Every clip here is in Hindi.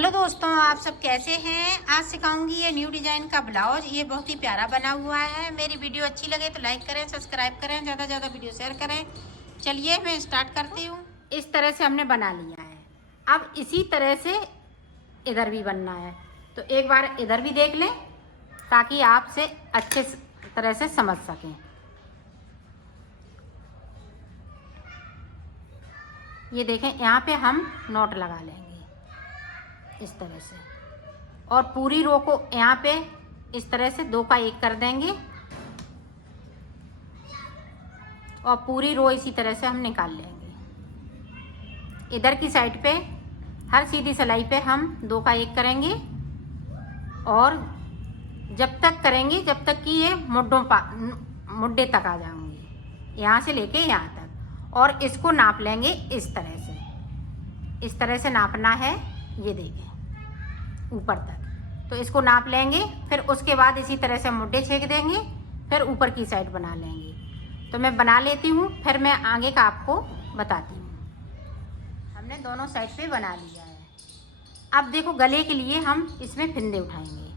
हेलो दोस्तों, आप सब कैसे हैं। आज सिखाऊंगी ये न्यू डिजाइन का ब्लाउज। ये बहुत ही प्यारा बना हुआ है। मेरी वीडियो अच्छी लगे तो लाइक करें, सब्सक्राइब करें, ज़्यादा ज़्यादा वीडियो शेयर करें। चलिए मैं स्टार्ट करती हूँ। इस तरह से हमने बना लिया है। अब इसी तरह से इधर भी बनना है, तो एक बार इधर भी देख लें ताकि आपसे अच्छे तरह से समझ सकें। ये देखें, यहाँ पे हम नोट लगा लेंगे इस तरह से, और पूरी रो को यहाँ पे इस तरह से 2 का 1 कर देंगे और पूरी रो इसी तरह से हम निकाल लेंगे। इधर की साइड पे हर सीधी सिलाई पे हम 2 का 1 करेंगे और जब तक करेंगे जब तक कि ये मुड्डे तक आ जाएंगे, यहाँ से लेके यहाँ तक। और इसको नाप लेंगे इस तरह से नापना है। ये देखें ऊपर तक, तो इसको नाप लेंगे। फिर उसके बाद इसी तरह से मुड्डे छेक देंगे, फिर ऊपर की साइड बना लेंगे। तो मैं बना लेती हूँ, फिर मैं आगे का आपको बताती हूँ। हमने दोनों साइड पे बना लिया है। अब देखो, गले के लिए हम इसमें फिंदे उठाएंगे।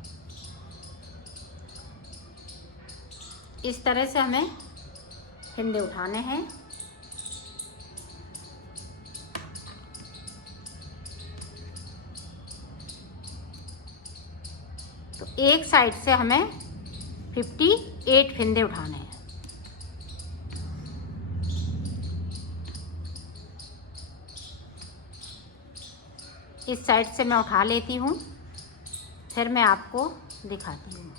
इस तरह से हमें फिंदे उठाने हैं। तो एक साइड से हमें 58 फिंदे उठाने हैं। इस साइड से मैं उठा लेती हूँ, फिर मैं आपको दिखाती हूँ।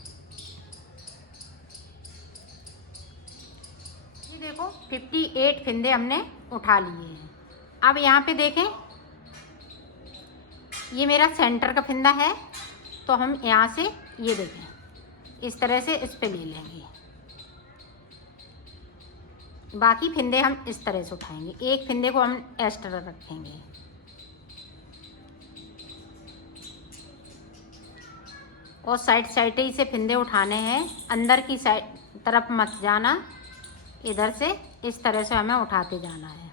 ये देखो, 58 फिंदे हमने उठा लिए हैं। अब यहाँ पे देखें, ये मेरा सेंटर का फिंदा है, तो हम यहाँ से ये देखें इस तरह से इस पे ले लेंगे। बाकी फिंदे हम इस तरह से उठाएंगे। एक फिंदे को हम एक्स्ट्रा रखेंगे। और साइड ही से फिंदे उठाने हैं, अंदर की साइड तरफ मत जाना। इधर से इस तरह से हमें उठाते जाना है।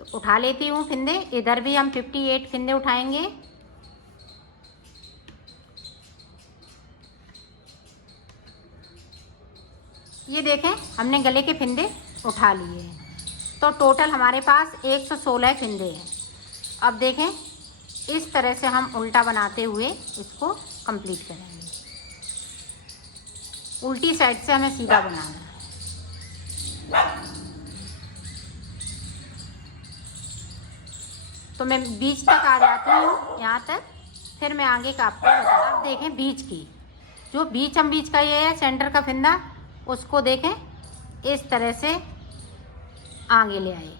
तो उठा लेती हूँ फिंदे। इधर भी हम 58 फिंदे उठाएंगे। ये देखें, हमने गले के फिंदे उठा लिए हैं। तो टोटल हमारे पास 116 फिंदे हैं। अब देखें, इस तरह से हम उल्टा बनाते हुए इसको कंप्लीट करेंगे। उल्टी साइड से हमें सीधा बनाना है। तो मैं बीच तक आ जाती हूँ, यहाँ तक, फिर मैं आगे का आपको बताऊँ। अब देखें, बीच का ये है सेंटर का फिंदा, उसको देखें इस तरह से आगे ले आए।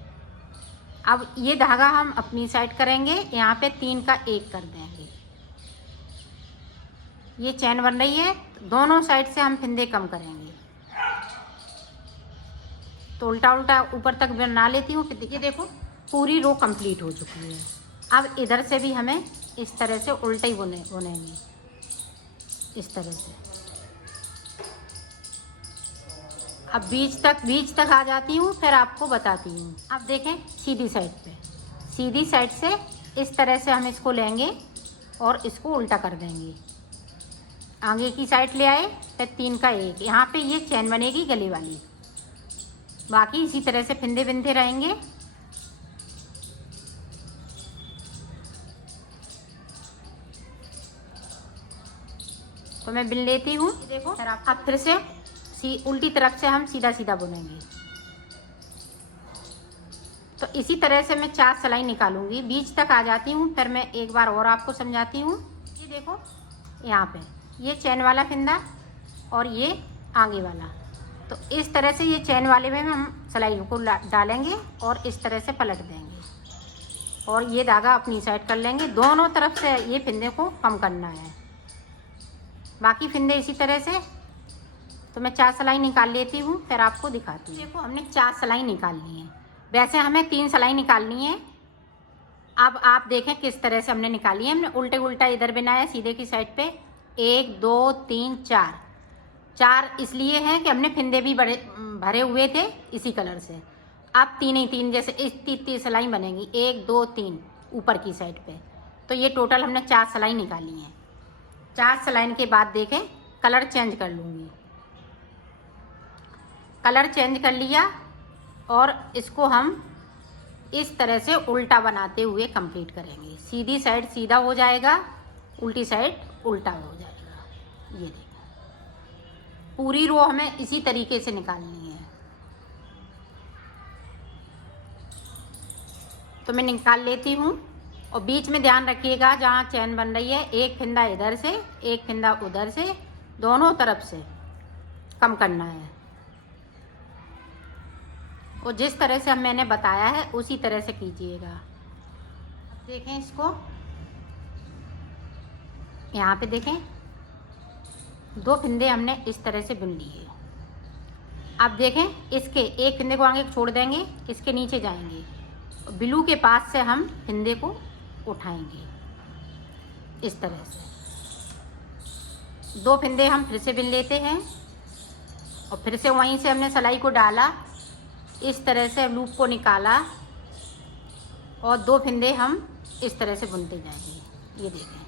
अब ये धागा हम अपनी साइड करेंगे, यहाँ पे 3 का 1 कर देंगे। ये चैन बन रही है, दोनों साइड से हम फिंदे कम करेंगे। तो उल्टा ऊपर तक बना लेती हूँ। फिर ये देखो, पूरी रो कंप्लीट हो चुकी है। अब इधर से भी हमें इस तरह से उल्टा ही बुनेंगे इस तरह से। अब बीच तक आ जाती हूँ, फिर आपको बताती हूँ। अब देखें, सीधी साइड से इस तरह से हम इसको लेंगे और इसको उल्टा कर देंगे। आगे की साइड ले आए, फिर 3 का 1। यहाँ पे ये चैन बनेगी गले वाली। बाकी इसी तरह से फिंदे बिनते रहेंगे। तो मैं बिन लेती हूँ। देखो, अब फिर से उल्टी तरफ से हम सीधा बुनेंगे। तो इसी तरह से मैं 4 सिलाई निकालूंगी। बीच तक आ जाती हूँ, फिर मैं एक बार और आपको समझाती हूँ। ये देखो, यहाँ पे ये चैन वाला फिंदा और ये आगे वाला। तो इस तरह से ये चैन वाले में हम सिलाई को डालेंगे और इस तरह से पलट देंगे और ये धागा अपनी साइड कर लेंगे। दोनों तरफ से ये फिंदे को कम करना है। बाकी फिंदे इसी तरह से। तो मैं 4 सिलाई निकाल लेती हूँ, फिर आपको दिखाती हूँ। देखो, हमने 4 सिलाई निकाल ली है। वैसे हमें 3 सिलाई निकालनी है। अब आप देखें किस तरह से हमने निकाली है। हमने उल्टा इधर बनाया सीधे की साइड पे। 1 2 3 4 इसलिए है कि हमने फिंदे भी भरे हुए थे इसी कलर से। अब 3 ही 3 जैसे इस 3 सिलाई बनेगी, 1 2 3 ऊपर की साइड पे। तो ये टोटल हमने 4 सिलाई निकाली हैं। 4 सिलाई के बाद देखें कलर चेंज कर लूँगी। कलर चेंज कर लिया और इसको हम इस तरह से उल्टा बनाते हुए कंप्लीट करेंगे। सीधी साइड सीधा हो जाएगा, उल्टी साइड उल्टा हो जाएगा। ये देखिए पूरी रो हमें इसी तरीके से निकालनी है। तो मैं निकाल लेती हूँ और बीच में ध्यान रखिएगा जहाँ चैन बन रही है, एक फंदा इधर से एक फंदा उधर से, दोनों तरफ से कम करना है। और जिस तरह से मैंने बताया है उसी तरह से कीजिएगा। देखें इसको, यहाँ पे देखें 2 फंदे हमने इस तरह से बुन लिए। अब देखें इसके एक फंदे को आगे छोड़ देंगे, इसके नीचे जाएंगे, ब्लू के पास से हम फंदे को उठाएंगे इस तरह से। 2 फंदे हम फिर से बुन लेते हैं और फिर से वहीं से हमने सिलाई को डाला, इस तरह से लूप को निकाला और 2 फंदे हम इस तरह से बुनते जाएंगे। ये देखें,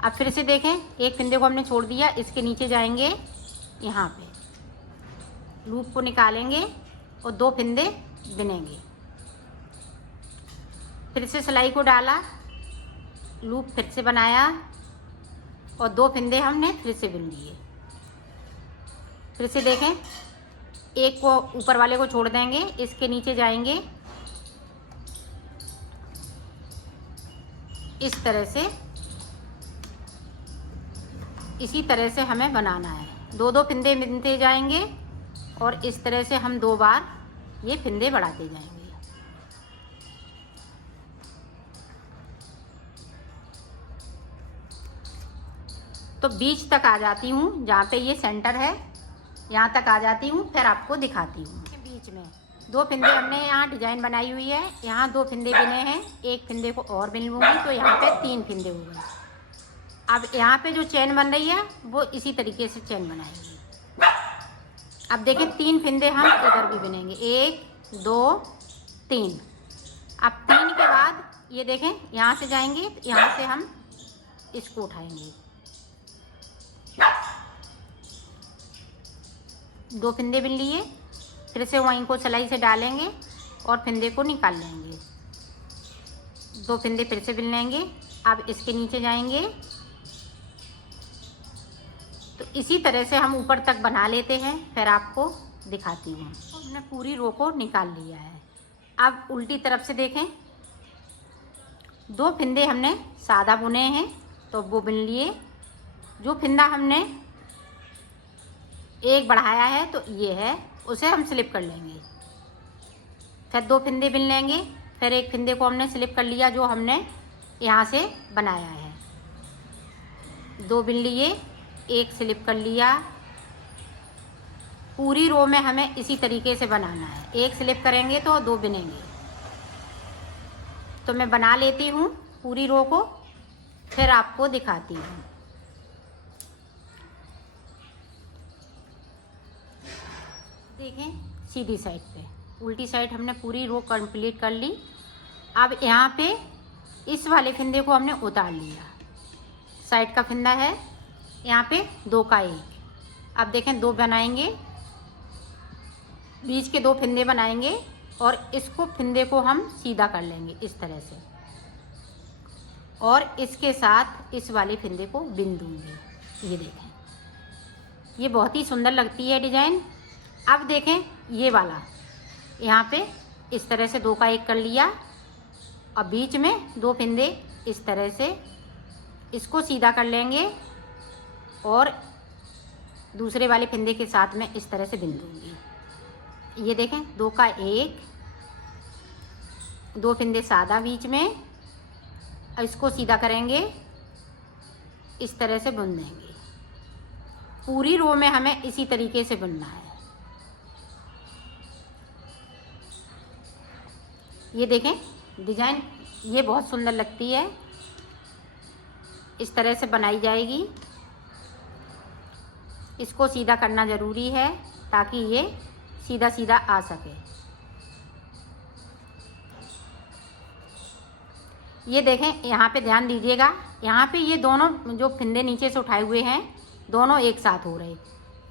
अब फिर से देखें एक फंदे को हमने छोड़ दिया, इसके नीचे जाएंगे, यहाँ पे लूप को निकालेंगे और 2 फंदे बुनेंगे। फिर से सिलाई को डाला, लूप फिर से बनाया और 2 फंदे हमने फिर से बुन लिए। फिर से देखें एक को ऊपर वाले को छोड़ देंगे, इसके नीचे जाएंगे, इस तरह से, इसी तरह से हमें बनाना है। 2 फंदे बुनते जाएंगे और इस तरह से हम 2 बार ये फंदे बढ़ाते जाएंगे। तो बीच तक आ जाती हूँ, जहाँ पे ये सेंटर है यहाँ तक आ जाती हूँ, फिर आपको दिखाती हूँ। बीच में 2 फंदे हमने यहाँ डिजाइन बनाई हुई है, यहाँ 2 फंदे बुने हैं, एक फंदे को और बुन लूँगी तो यहाँ पे 3 फंदे हो गए। अब यहाँ पे जो चैन बन रही है वो इसी तरीके से चैन बनाएंगे। अब देखें 3 फंदे हम इधर भी बुनेंगे, 1 2 3। अब 3 के बाद ये देखें यहाँ से जाएंगे, तो यहाँ से हम इसको उठाएंगे, 2 फंदे बुन लिए, फिर से वहीं को सिलाई से डालेंगे और फंदे को निकाल लेंगे, 2 फंदे फिर से बुन लेंगे। अब इसके नीचे जाएंगे, तो इसी तरह से हम ऊपर तक बना लेते हैं, फिर आपको दिखाती हूँ। तो हमने पूरी रो को निकाल लिया है। अब उल्टी तरफ से देखें, 2 फंदे हमने सादा बुने हैं तो वो बुन लिए। जो फंदा हमने एक बढ़ाया है तो ये है, उसे हम स्लिप कर लेंगे, फिर 2 फंदे बुन लेंगे, फिर एक फंदे को हमने स्लिप कर लिया जो हमने यहाँ से बनाया है, 2 बुन लिए, एक स्लिप कर लिया। पूरी रो में हमें इसी तरीके से बनाना है, एक स्लिप करेंगे तो 2 बुनेंगे। तो मैं बना लेती हूँ पूरी रो को, फिर आपको दिखाती हूँ। देखें सीधी साइड पे, उल्टी साइड हमने पूरी रो कंप्लीट कर ली। अब यहाँ पे इस वाले फंदे को हमने उतार लिया, साइड का फंदा है, यहाँ पे 2 का 1। अब देखें 2 बनाएंगे, बीच के 2 फंदे बनाएंगे और इसको फंदे को हम सीधा कर लेंगे इस तरह से, और इसके साथ इस वाले फंदे को बिन दूंगी। ये देखें, ये बहुत ही सुंदर लगती है डिजाइन। अब देखें ये वाला, यहाँ पे इस तरह से 2 का 1 कर लिया और बीच में 2 फंदे इस तरह से, इसको सीधा कर लेंगे और दूसरे वाले फंदे के साथ में इस तरह से बिन दूंगी। ये देखें 2 का 1, 2 फंदे सादा बीच में, और इसको सीधा करेंगे, इस तरह से बुन देंगे। पूरी रो में हमें इसी तरीके से बुनना है। ये देखें डिजाइन, ये बहुत सुंदर लगती है, इस तरह से बनाई जाएगी। इसको सीधा करना ज़रूरी है ताकि ये सीधा सीधा आ सके। ये देखें, यहाँ पे ध्यान दीजिएगा, यहाँ पे ये दोनों जो फिंदे नीचे से उठाए हुए हैं दोनों एक साथ हो रहे।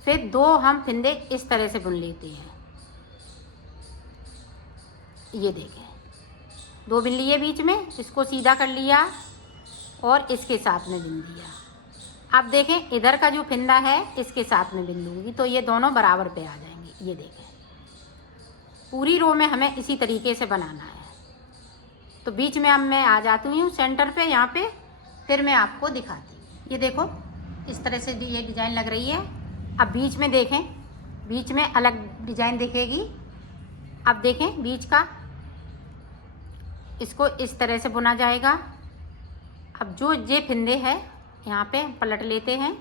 फिर 2 हम फिंदे इस तरह से बुन लेते हैं। ये देखें, 2 बिन लिए बीच में, इसको सीधा कर लिया और इसके साथ में बिन दिया। अब देखें, इधर का जो फिंदा है इसके साथ में बिन लूँगी तो ये दोनों बराबर पे आ जाएंगे। ये देखें, पूरी रो में हमें इसी तरीके से बनाना है। तो बीच में अब मैं आ जाती हूँ सेंटर पे, यहाँ पे, फिर मैं आपको दिखाती हूँ। ये देखो, इस तरह से ये डिज़ाइन लग रही है। अब बीच में देखें, बीच में अलग डिज़ाइन दिखेगी। अब देखें बीच का, इसको इस तरह से बुना जाएगा। अब जो ये फिंदे हैं यहाँ पे पलट लेते हैं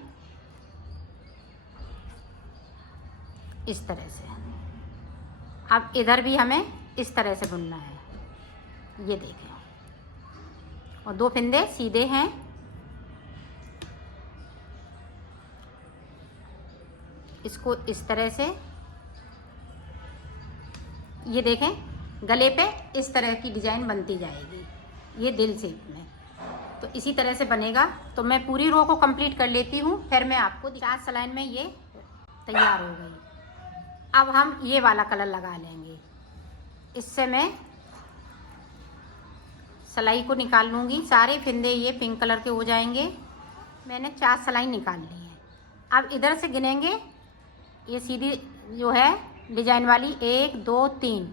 इस तरह से। अब इधर भी हमें इस तरह से बुनना है। ये देखें, और 2 फिंदे सीधे हैं। इसको इस तरह से, ये देखें, गले पे इस तरह की डिज़ाइन बनती जाएगी, ये दिल शेप में। तो इसी तरह से बनेगा। तो मैं पूरी रो को कंप्लीट कर लेती हूँ, फिर मैं आपको 4 सलाइन में ये तैयार हो गई। अब हम ये वाला कलर लगा लेंगे। इससे मैं सिलाई को निकाल लूँगी। सारे फिंदे ये पिंक कलर के हो जाएंगे। मैंने 4 सिलाई निकाल ली है। अब इधर से गिनेंगे, ये सीधी जो है डिजाइन वाली 1 2 3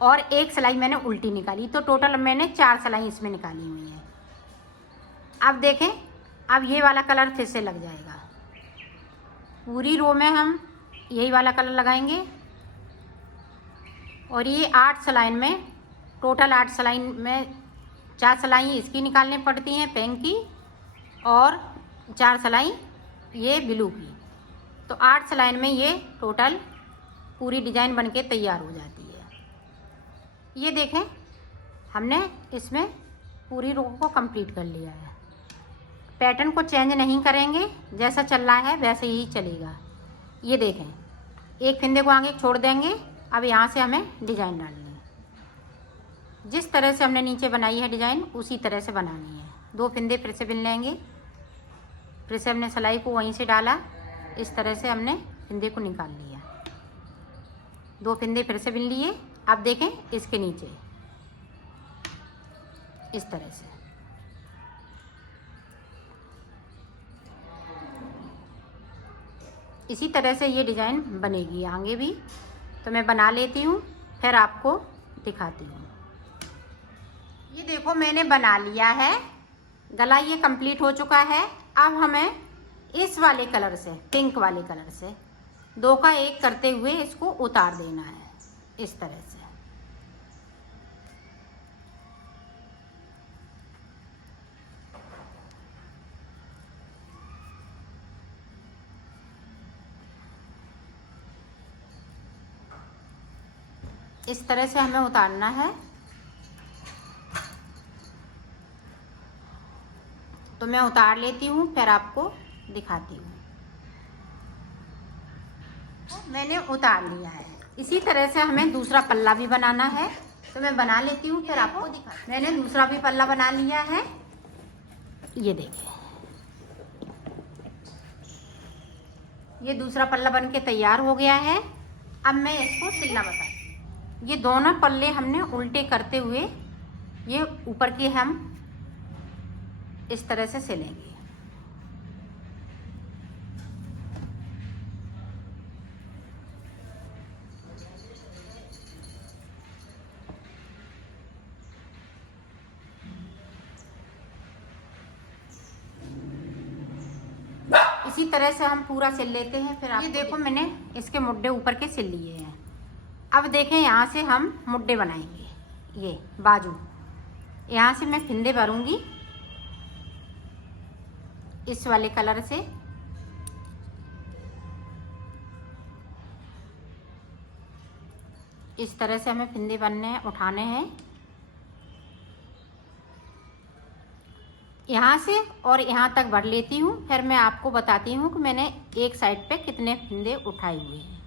और 1 सिलाई मैंने उल्टी निकाली, तो टोटल मैंने 4 सिलाई इसमें निकाली हुई है। अब देखें, अब ये वाला कलर फिर से लग जाएगा। पूरी रो में हम यही वाला कलर लगाएंगे और ये 8 सिलाई में, टोटल 8 सिलाई में 4 सिलाई इसकी निकालनी पड़ती हैं पिंक की और 4 सिलाई ये ब्लू की। तो 8 सिलाई में ये टोटल पूरी डिज़ाइन बनके तैयार हो जाती है। ये देखें, हमने इसमें पूरी रो को कंप्लीट कर लिया है। पैटर्न को चेंज नहीं करेंगे, जैसा चल रहा है वैसे ही चलेगा। ये देखें, एक फिंदे को आगे छोड़ देंगे। अब यहाँ से हमें डिज़ाइन डालनी है। जिस तरह से हमने नीचे बनाई है डिज़ाइन उसी तरह से बनानी है। 2 फिंदे फिर से बिन लेंगे, फिर से हमने सिलाई को वहीं से डाला, इस तरह से हमने फिंदे को निकाल लिया। 2 फिंदे फिर से बिन लिए। अब देखें, इसके नीचे इस तरह से इसी तरह से ये डिज़ाइन बनेगी आगे भी। तो मैं बना लेती हूँ, फिर आपको दिखाती हूँ। ये देखो, मैंने बना लिया है। गला ये कंप्लीट हो चुका है। अब हमें इस वाले कलर से, पिंक वाले कलर से 2 का 1 करते हुए इसको उतार देना है इस तरह से। इस तरह से हमें उतारना है। तो मैं उतार लेती हूँ, फिर आपको दिखाती हूँ। मैंने उतार लिया है। इसी तरह से हमें दूसरा पल्ला भी बनाना है। तो मैं बना लेती हूँ, फिर आपको दिखा। मैंने दूसरा भी पल्ला बना लिया है। ये देखिए, ये दूसरा पल्ला बन के तैयार हो गया है। अब मैं इसको सिलना बताती हूँ। ये दोनों पल्ले हमने उल्टे करते हुए ये ऊपर की हम इस तरह से सिलेंगे। इसी तरह से हम पूरा सिल लेते हैं। फिर आप ये देखो, मैंने इसके मुड्डे ऊपर के सिल लिए हैं। अब देखें, यहाँ से हम मुड्डे बनाएंगे। ये बाजू, यहाँ से मैं फिंदे भरूंगी इस वाले कलर से। इस तरह से हमें फिंदे बनने हैं, उठाने हैं यहाँ से, और यहाँ तक भर लेती हूँ। फिर मैं आपको बताती हूँ कि मैंने एक साइड पे कितने फिंदे उठाए हुए हैं।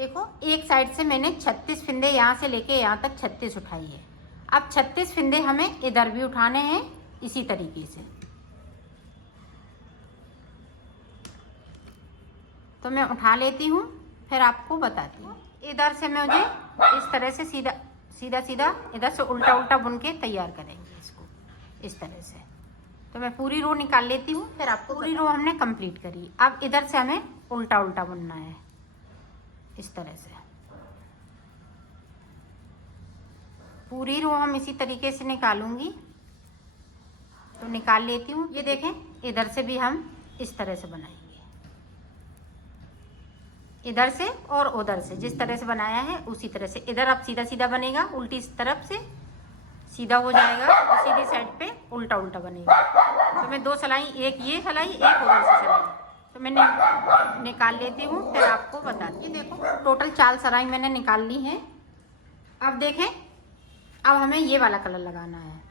देखो एक साइड से मैंने 36 फिंदे यहाँ से लेके यहाँ तक 36 उठाई है। अब 36 फिंदे हमें इधर भी उठाने हैं इसी तरीके से। तो मैं उठा लेती हूँ, फिर आपको बताती हूँ। इधर से मुझे इस तरह से सीधा सीधा सीधा इधर से उल्टा उल्टा बुन के तैयार करेंगे इसको इस तरह से। तो मैं पूरी रो निकाल लेती हूँ, फिर आपको पूरी रो हमने कंप्लीट करी। अब इधर से हमें उल्टा उल्टा बुनना है इस तरह से। पूरी रो हम इसी तरीके से निकालूंगी, तो निकाल लेती हूँ। ये देखें, इधर से भी हम इस तरह से बनाएंगे, इधर से और उधर से जिस तरह से बनाया है उसी तरह से। इधर अब सीधा सीधा बनेगा, उल्टी इस तरफ से सीधा हो जाएगा और सीधी साइड पे उल्टा उल्टा बनेगा। तो मैं 2 सिलाई, एक ये सिलाई एक उधर से सिलाई, तो मैंने निकाल लेती हूँ, फिर आपको बताती हूँ। देखो टोटल 4 सिलाई मैंने निकाल ली है। अब देखें, अब हमें ये वाला कलर लगाना है।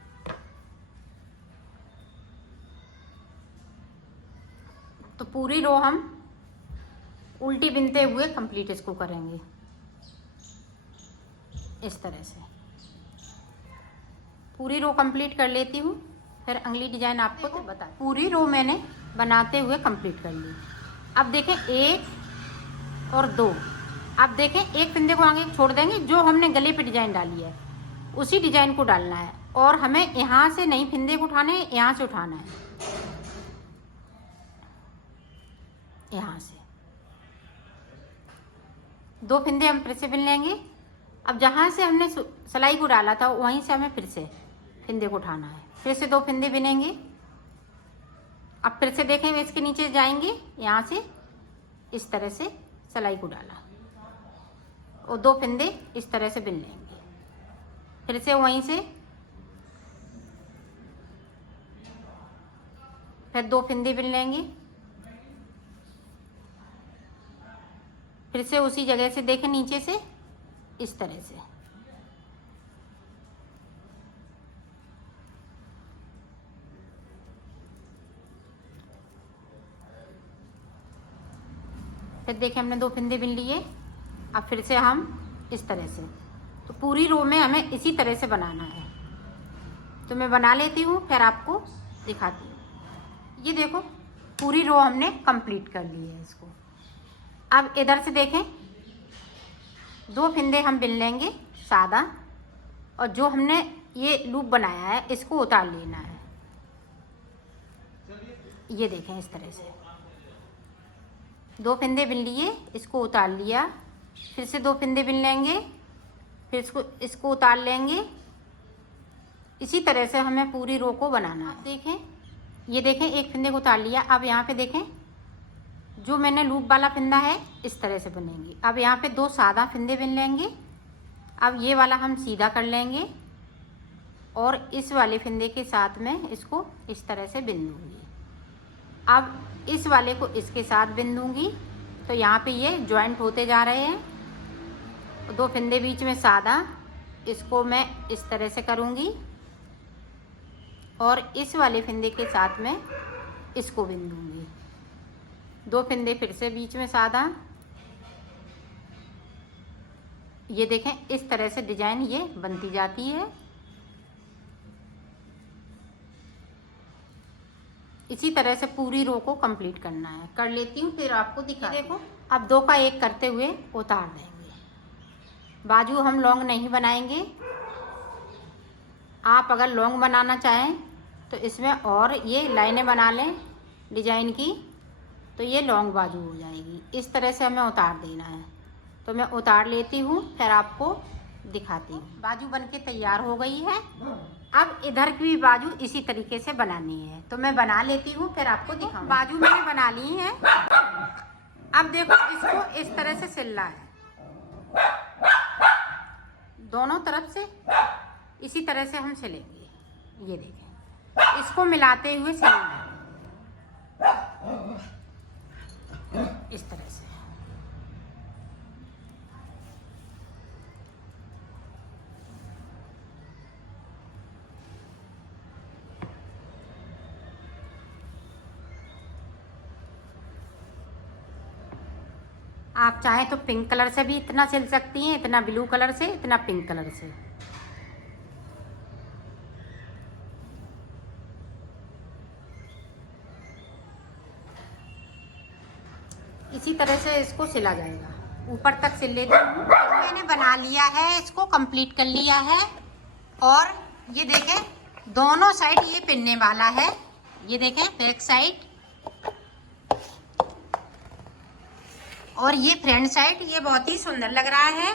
तो पूरी रो हम उल्टी बिनते हुए कंप्लीट इसको करेंगे इस तरह से। पूरी रो कंप्लीट कर लेती हूँ, फिर अगली डिजाइन आपको तो बता। पूरी रो मैंने बनाते हुए कंप्लीट कर ली। अब देखें 1 और 2। अब देखें एक फिंदे को आगे छोड़ देंगे, जो हमने गले पे डिजाइन डाली है उसी डिजाइन को डालना है। और हमें यहाँ से नहीं फिंदे को उठाने हैं, यहाँ से उठाना है, यहाँ से 2 फिंदे हम फिर से बिन लेंगे। अब जहाँ से हमने सिलाई को डाला था वहीं से हमें फिर से फिंदे को उठाना है, फिर से 2 फिंदे बिनेंगे। अब फिर से देखें, इसके नीचे जाएंगे, यहाँ से इस तरह से सिलाई को डाला और 2 फिंदे इस तरह से बिन लेंगे। फिर से वहीं से फिर 2 फिंदे बिन लेंगे, फिर से उसी जगह से देखें नीचे से इस तरह से। फिर देखें हमने 2 फिंदे बिन लिए। अब फिर से हम इस तरह से, तो पूरी रो में हमें इसी तरह से बनाना है। तो मैं बना लेती हूँ, फिर आपको दिखाती हूँ। ये देखो पूरी रो हमने कंप्लीट कर ली है इसको। अब इधर से देखें, 2 फिंदे हम बिन लेंगे सादा, और जो हमने ये लूप बनाया है इसको उतार लेना है। ये देखें इस तरह से 2 फिंदे बिन लिए, इसको उतार लिया, फिर से 2 फिंदे बिन लेंगे, फिर इसको उतार लेंगे। इसी तरह से हमें पूरी रो को बनाना है। देखें, ये देखें एक फिंदे को उतार लिया। अब यहाँ पे देखें, जो मैंने लूप वाला फिंदा है इस तरह से बनेगी। अब यहाँ पे 2 सादा फिंदे बिन लेंगे। अब ये वाला हम सीधा कर लेंगे और इस वाले फिंदे के साथ में इसको इस तरह से बिन दूँगी। अब इस वाले को इसके साथ बिन दूँगी, तो यहाँ पे ये जॉइंट होते जा रहे हैं। 2 फिंदे बीच में सादा, इसको मैं इस तरह से करूँगी और इस वाले फिंदे के साथ में इसको बिन दूँगी। 2 फिंदे फिर से बीच में सादा। ये देखें इस तरह से डिजाइन ये बनती जाती है। इसी तरह से पूरी रो को कंप्लीट करना है। कर लेती हूँ, फिर आपको दिखा। देखो अब 2 का 1 करते हुए उतार देंगे। बाजू हम लॉन्ग नहीं बनाएंगे। आप अगर लॉन्ग बनाना चाहें तो इसमें और ये लाइनें बना लें डिजाइन की, तो ये लॉन्ग बाजू हो जाएगी। इस तरह से हमें उतार देना है। तो मैं उतार लेती हूँ, फिर आपको दिखाती हूँ। बाजू बनके तैयार हो गई है। अब इधर की भी बाजू इसी तरीके से बनानी है, तो मैं बना लेती हूँ, फिर आपको दिखाऊँ। बाजू मैंने बना ली है। अब देखो इसको इस तरह से सिलना है, दोनों तरफ से इसी तरह से हम सिलेंगे। ये देखें, इसको मिलाते हुए सिलना है इस तरह से। आप चाहें तो पिंक कलर से भी इतना सिल सकती हैं, इतना ब्लू कलर से, इतना पिंक कलर से। इसी तरह से इसको सिला जाएगा, ऊपर तक सिल लेती हूँ। मैंने बना लिया है, इसको कंप्लीट कर लिया है। और ये देखें दोनों साइड ये पिनने वाला है, ये देखें बैक साइड और ये फ्रंट साइड। ये बहुत ही सुंदर लग रहा है।